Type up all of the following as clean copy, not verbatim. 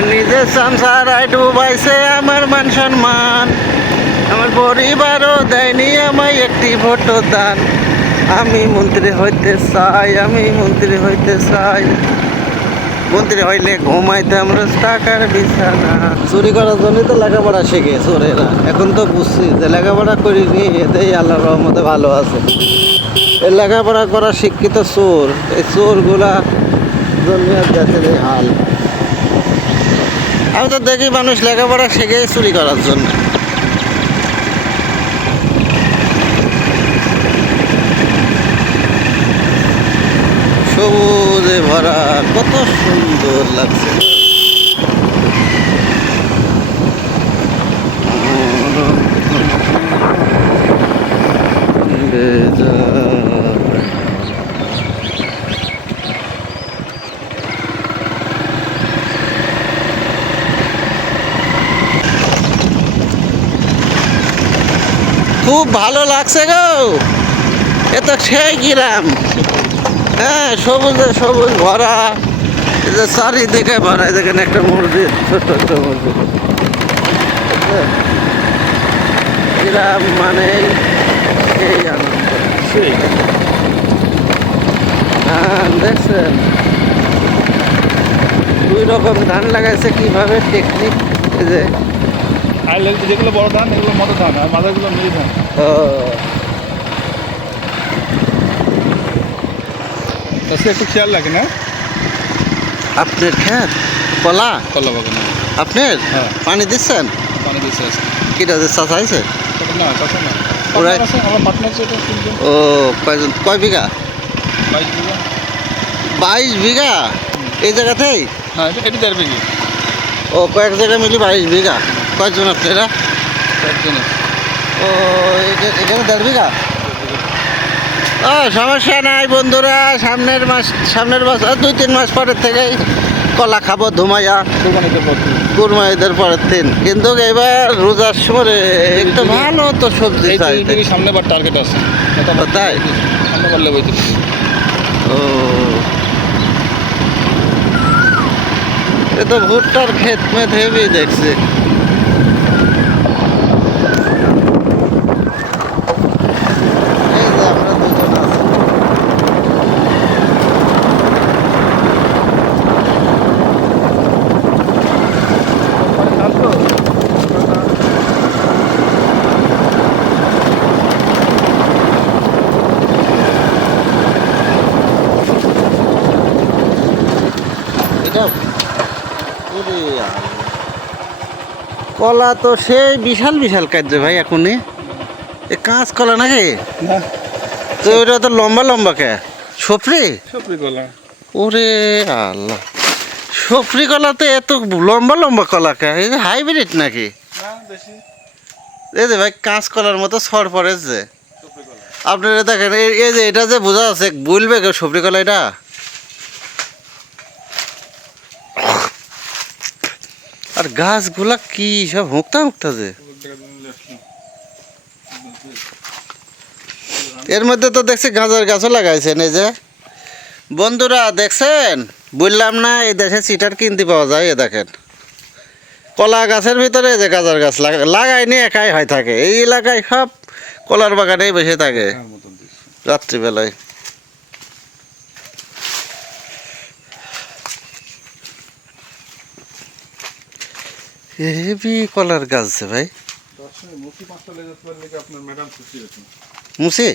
আমার নিজের সংসারায় ডুবাইছে আমার মান সম্মান, আমার পরিবারও দেয়নি আমায় একটি ভোট দান। আমি মন্ত্রী হইতে চাই, আমি মন্ত্রী হইতে চাই, মন্ত্রী হইলে ঘুমাইতাম রোজ টাকার বিছানা। চুরি করার জন্যই তো লেখাপড়া শিখে চোরেরা। এখন তো বুঝছি যে লেখাপড়া করিনি, এতেই আল্লাহর রহমতে ভালো আছে। এই লেখাপড়া করা শিক্ষিত চোর, এই চোরগুলা দুনিয়ার দেশের এই হাল। আমি তো দেখি মানুষ লেখাপড়া শিখে চুরি করার জন্য। সবুজে ভরা, কত সুন্দর লাগছে। খুব ভালো লাগছে গো, এ তো সেই গ্রাম। হ্যাঁ, সবুজে সবুজ ভরা, এই যে চারিদিকে ভরা। দেখেন একটা মসজিদ, ছোট্ট একটা মসজিদ। গ্রাম মানে সেই আনন্দ। ধান দেখছেন, দুই রকম ধান লাগাইছে, কিভাবে টেকনিক। এই যে যেগুলো বড় ধান এগুলো মোটা ধান, আর মাথাগুলো মিহি ধান। সে একটু খেয়াল রাখে না। আপনার খেত কলা, কলা বাগান আপনার হ্যাঁ। পানি দিচ্ছেন? পানি দিচ্ছে আজকে। কিটা যে চাষা হয়েছে? না চাষা না, ওরাই আছে আমার পার্টনার আছে তিনজন। ও কয়জন, কয় বিঘা? 22 বিঘা। 22 বিঘা এই জায়গাতেই? হ্যাঁ, এটি 1.5 বিঘি। ও কয়েক জায়গায় মিলি 22 বিঘা। কয়জন আপনারা? একজন আছে। ও এখানে 1.5 বিঘা। ও সমস্যা নাই বন্ধুরা, সামনের বছর 2-3 মাস পরের থেকেই কলা খাবো ধুমাইয়া, কুরমাইদের পরের দিন। কিন্তু এবার রোজার সময় একটু ভালো তো সবজি চাই। সামনে বার টার্গেট আছে তাই সামনে বার লেবই। ও এ তো ভুট্টার ক্ষেত মেত হেবি দেখছি। এই যে আমরা দুজন আছি। এটা কলা তো সেই বিশাল বিশাল কাটছে ভাই এখনই। এ কাঁচ কলা নাকি? তো ওটা তো লম্বা লম্বা কে? সফরি কলা। ওরে আল্লাহ, সফরি কলা তো এত লম্বা লম্বা কলা কে? এই যে হাইব্রিড নাকি? এই যে ভাই কাঁচ কলার মতো সর পড়ে যে। আপনারা দেখেন এই যে এটা যে বোঝা আছে, বলবে কেউ সফরি কলা এটা? আর গাছগুলা কি সব হুঁকতা হুঁকতা যে। এর মধ্যে তো দেখছি গাঁজার গাছও লাগাইছেন। এই যে বন্ধুরা দেখছেন, বললাম না এই দেশে সিটার কিনতে পাওয়া যায়। এ দেখেন কলা গাছের ভিতরে যে গাঁজার গাছ লাগায়নি, একাই হয় থাকে। এই এলাকায় সব কলার বাগানেই বসে থাকে রাত্রিবেলায়। হেবি কলার গাছ আছে ভাই। মুসি?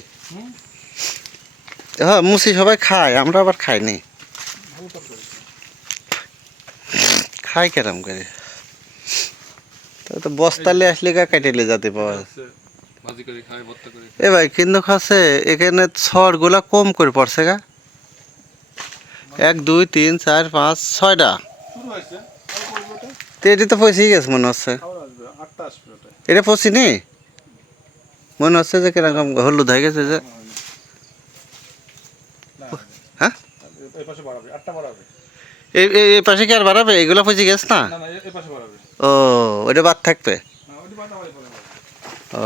হ্যাঁ মুসি সবাই খায়, আমরা আবার খাইনি। খাই কেরাম করে? তো বস্তালে আসলে কাটিলে যেতে পাওয়া। এ ভাই কিন্তু খাচ্ছে এখানে ছড় গুলা কম করে পড়ছে গা। 1 2 3 4 5 6টা। এটি তো পৌঁছেই গেছে মনে হচ্ছে। এটা পৌঁছিনি মনে হচ্ছে যে কিরকম হলুদ হয়ে গেছে যে। হ্যাঁ এই পাশে কি আর বাড়াবে? এগুলো পৌঁছে গেছে না? ও ওইটা বাদ থাকবে। ও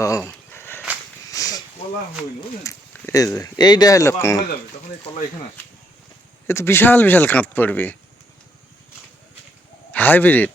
এই যে এইটা হলো এ তো বিশাল বিশাল কাঁধ পড়বে। হাইব্রিড